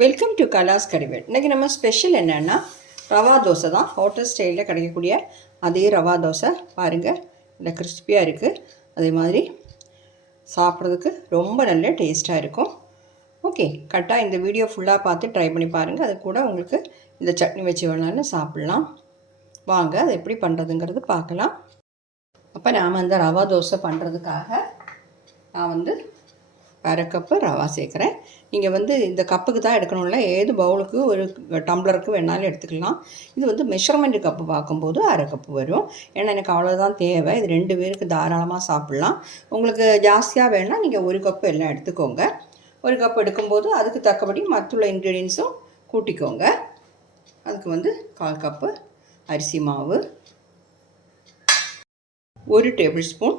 Welcome to கலாஸ் கரிவேட் இன்றைக்கி நம்ம special என்னென்னா ரவா தோசை தான். ஹோட்டல் ஸ்டைலில் கிடைக்கக்கூடிய அதே ரவா தோசை. பாருங்கள் நல்லா கிறிஸ்பியாக இருக்குது அதே மாதிரி சாப்பிட்றதுக்கு ரொம்ப நல்ல டேஸ்ட்டாக இருக்கும். ஓகே கரெக்டாக இந்த வீடியோ ஃபுல்லாக பார்த்து ட்ரை பண்ணி பாருங்கள் அது கூட உங்களுக்கு இந்த சட்னி வச்சு வேணாலும் சாப்பிட்லாம். வாங்க அது எப்படி பண்ணுறதுங்கிறது பார்க்கலாம். அப்போ நாம் இந்த ரவா தோசை பண்ணுறதுக்காக நான் வந்து அரை கப்பு ரவா சேர்க்குறேன். நீங்கள் வந்து இந்த கப்புக்கு தான் எடுக்கணும்ல. ஏது பவுலுக்கு ஒரு டம்ளருக்கு வேணாலும் எடுத்துக்கலாம். இது வந்து மெஷர்மெண்ட் கப்பு பார்க்கும்போது அரை கப்பு வரும். ஏன்னா எனக்கு அவ்வளோதான் தேவை. இது ரெண்டு பேருக்கு தாராளமாக சாப்பிட்லாம். உங்களுக்கு ஜாஸ்தியாக வேணால் நீங்கள் ஒரு கப்பு எல்லாம் எடுத்துக்கோங்க. ஒரு கப் எடுக்கும்போது அதுக்கு தக்கபடி மற்றுள்ள இன்க்ரீடியன்ஸும் கூட்டிக்கோங்க. அதுக்கு வந்து கால் கப்பு அரிசி மாவு. ஒரு டேபிள் ஸ்பூன்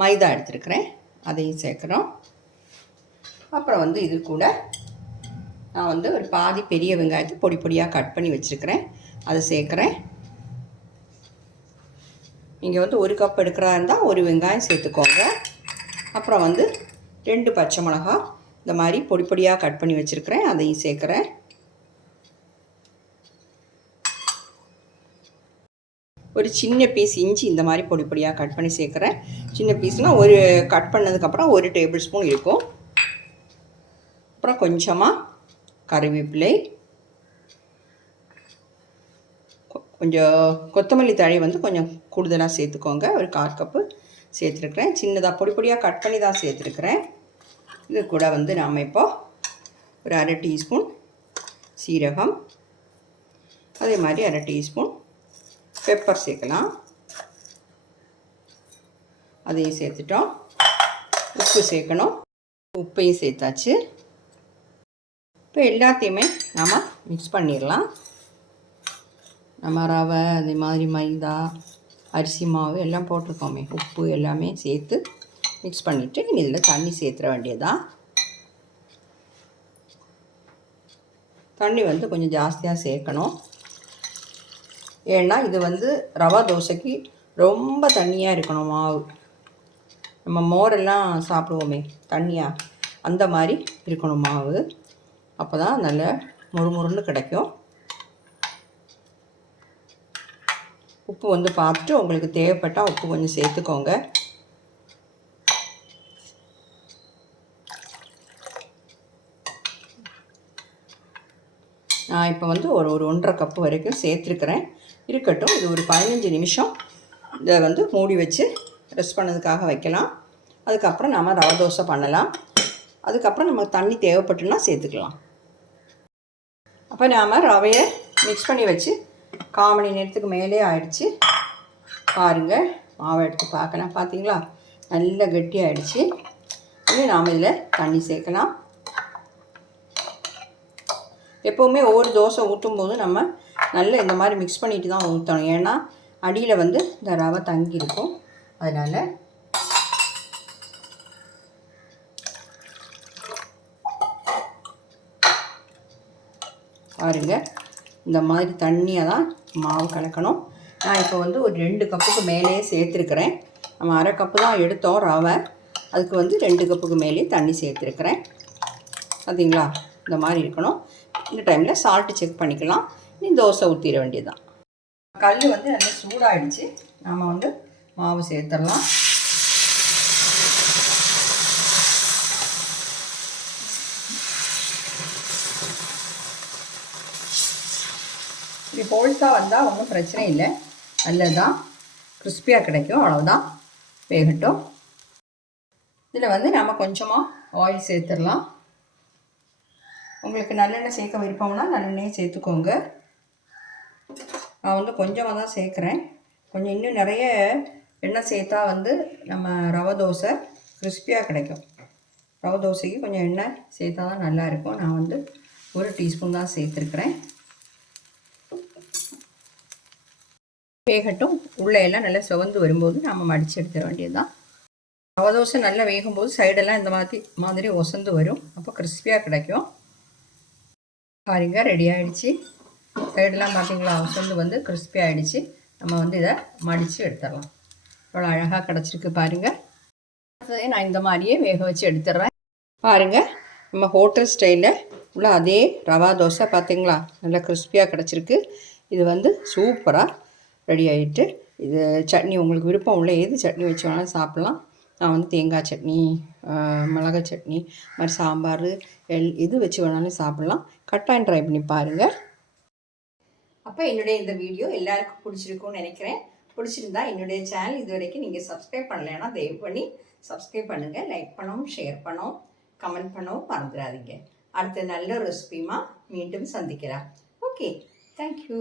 மைதா எடுத்துருக்கிறேன். அதையும் சேர்க்குறோம். அப்புறம் வந்து இது கூட நான் வந்து ஒரு பாதி பெரிய வெங்காயத்தை பொடி பொடியாக கட் பண்ணி வச்சுருக்கிறேன். அதை சேர்க்குறேன். நீங்கள் வந்து ஒரு கப் எடுக்கிறா இருந்தால் ஒரு வெங்காயம் சேர்த்துக்கோங்க. அப்புறம் வந்து ரெண்டு பச்சை மிளகா இந்த மாதிரி பொடி பொடியாக கட் பண்ணி வச்சுருக்கிறேன். அதையும் சேர்க்குறேன். ஒரு சின்ன பீஸ் இஞ்சி இந்த மாதிரி பொடி பொடியாக கட் பண்ணி சேர்க்குறேன். சின்ன பீஸ்னால் ஒரு கட் பண்ணதுக்கப்புறம் ஒரு டேபிள் ஸ்பூன் இருக்கும். அப்புறம் கொஞ்சமாக கருவேப்பிலை. கொஞ்சம் கொத்தமல்லி தழை வந்து கொஞ்சம் கூடுதலாக சேர்த்துக்கோங்க. ஒரு கால் கப்பு சேர்த்துருக்குறேன். சின்னதாக பொடி பொடியாக கட் பண்ணி தான் சேர்த்துருக்குறேன். இது கூட வந்து நாம் இப்போ ஒரு அரை டீஸ்பூன் சீரகம். அதே மாதிரி அரை டீஸ்பூன் பெப்பர் சேர்க்கலாம். அதையும் சேர்த்துட்டோம். உப்பு சேர்க்கணும். உப்பையும் சேர்த்தாச்சு. இப்போ எல்லாத்தையுமே நம்ம மிக்ஸ் பண்ணிடலாம். நம்ம ரவை அதே மாதிரி மைதா அரிசி மாவு எல்லாம் போட்டிருக்கோமே. உப்பு எல்லாமே சேர்த்து மிக்ஸ் பண்ணிவிட்டு இதில் தண்ணி சேர்த்துற வேண்டியதான் தண்ணி வந்து கொஞ்சம் ஜாஸ்தியாக சேர்க்கணும். ஏன்னா இது வந்து ரவா தோசைக்கு ரொம்ப தண்ணியாக இருக்கணும் மாவு. நம்ம மோரெல்லாம் சாப்பிடுவோமே தண்ணியாக அந்த மாதிரி இருக்கணும் மாவு. அப்போ தான் நல்ல முறுமுறுன்னு கிடைக்கும். உப்பு வந்து பார்த்துட்டு உங்களுக்கு தேவைப்பட்டால் உப்பு கொஞ்சம் சேர்த்துக்கோங்க. நான் இப்போ வந்து ஒரு ஒரு ஒன்றரை கப்பு வரைக்கும் சேர்த்துருக்குறேன். இருக்கட்டும் இது ஒரு பதினஞ்சு நிமிஷம். இதை வந்து மூடி வச்சு ரெஸ்ட் பண்ணதுக்காக வைக்கலாம். அதுக்கப்புறம் நாம் ரவை தோசை பண்ணலாம். அதுக்கப்புறம் நமக்கு தண்ணி தேவைப்பட்டுன்னா சேர்த்துக்கலாம். அப்போ நாம் ரவையை மிக்ஸ் பண்ணி வச்சு கால் மணி நேரத்துக்கு மேலே ஆயிடுச்சு. பாருங்கள் மாவை எடுத்து பார்க்கலாம். பார்த்தீங்களா நல்லா கெட்டி ஆயிடுச்சு இனி நாம் இதில் தண்ணி சேர்க்கலாம். எப்போவுமே ஒவ்வொரு தோசை ஊற்றும் போது நம்ம நல்ல இந்த மாதிரி மிக்ஸ் பண்ணிட்டு தான் ஊற்றணும் ஏன்னா அடியில் வந்து இந்த ரவை தங்கி இருக்கும் அதனால் பாருங்கள் இந்த மாதிரி தண்ணியை தான் மாவு கலக்கணும். நான் இப்போ வந்து ஒரு ரெண்டு கப்புக்கு மேலேயே சேர்த்துருக்குறேன். நம்ம அரை கப்பு தான் எடுத்தோம் ரவை. அதுக்கு வந்து ரெண்டு கப்புக்கு மேலேயே தண்ணி சேர்த்துருக்குறேன். பார்த்தீங்களா? இந்த மாதிரி இருக்கணும். இந்த டைமில் சால்ட்டு செக் பண்ணிக்கலாம். நீ தோசை ஊற்றிட வேண்டியதுதான். கல் வந்து நல்லா சூடாகிடுச்சு நாம் வந்து மாவு சேர்த்துடலாம். இப்படி ஹோல்ஸாக வந்தால் ஒன்றும் பிரச்சனை இல்லை. நல்லதுதான். கிறிஸ்பியாக கிடைக்கும். அவ்வளோதான் வேகட்டும். இதில் வந்து நம்ம கொஞ்சமாக ஆயில் சேர்த்துடலாம். உங்களுக்கு நல்லெண்ணெய் சேர்க்க விருப்பம்னா நல்லெண்ணெயை சேர்த்துக்கோங்க. நான் வந்து கொஞ்சமாக தான் சேர்க்குறேன். கொஞ்சம் இன்னும் நிறைய எண்ணெய் சேர்த்தா வந்து நம்ம ரவை தோசை கிறிஸ்பியாக கிடைக்கும். ரவை தோசைக்கு கொஞ்சம் எண்ணெய் சேர்த்தா தான் நல்லாயிருக்கும் நான் வந்து ஒரு டீஸ்பூன் தான் சேர்த்துருக்குறேன். வேகட்டும் உள்ளே எல்லாம் நல்லா சுவந்து வரும்போது நம்ம மடித்து எடுத்துட வேண்டியது தான் ரவா தோசை நல்லா வேகும்போது சைடெல்லாம் இந்த மாதிரி மாதிரி ஒசந்து வரும். அப்போ கிறிஸ்பியாக கிடைக்கும். பாருங்க ரெடி ஆகிடுச்சு சைடெல்லாம் பார்த்தீங்களா ஒசந்து வந்து கிறிஸ்பி ஆகிடுச்சு நம்ம வந்து இதை மடித்து எடுத்துடலாம். இவ்வளோ அழகாக கிடச்சிருக்கு பாருங்கள் அடுத்ததே நான் இந்த மாதிரியே வேக வச்சு எடுத்துடுறேன். பாருங்கள் நம்ம ஹோட்டல் ஸ்டைலில் உள்ள அதே ரவா தோசை பார்த்தீங்களா நல்லா கிறிஸ்பியாக கிடச்சிருக்கு. இது வந்து சூப்பராக ரெடி ஆகிட்டு இது சட்னி உங்களுக்கு விருப்பம் உள்ள எது சட்னி வச்சு வேணாலும் சாப்பிட்லாம். நான் வந்து தேங்காய் சட்னி மிளகாய் சட்னி மாதிரி சாம்பார் எல் எது வச்சு வேணாலும் சாப்பிட்லாம். கட்டாயம் ட்ரை பண்ணி பாருங்கள் அப்போ என்னுடைய இந்த வீடியோ எல்லாருக்கும் பிடிச்சிருக்கும்னு நினைக்கிறேன். பிடிச்சிருந்தா என்னுடைய சேனல் இது வரைக்கும் நீங்கள் சப்ஸ்கிரைப் பண்ணலைன்னா தயவு பண்ணி சப்ஸ்கிரைப் பண்ணுங்கள் லைக் பண்ணவும் ஷேர் பண்ணவும் கமெண்ட் பண்ணவும் மறந்துடாதீங்க. அடுத்த நல்ல ரெசிபியுமா மீண்டும் சந்திக்கிறேன் ஓகே தேங்க்யூ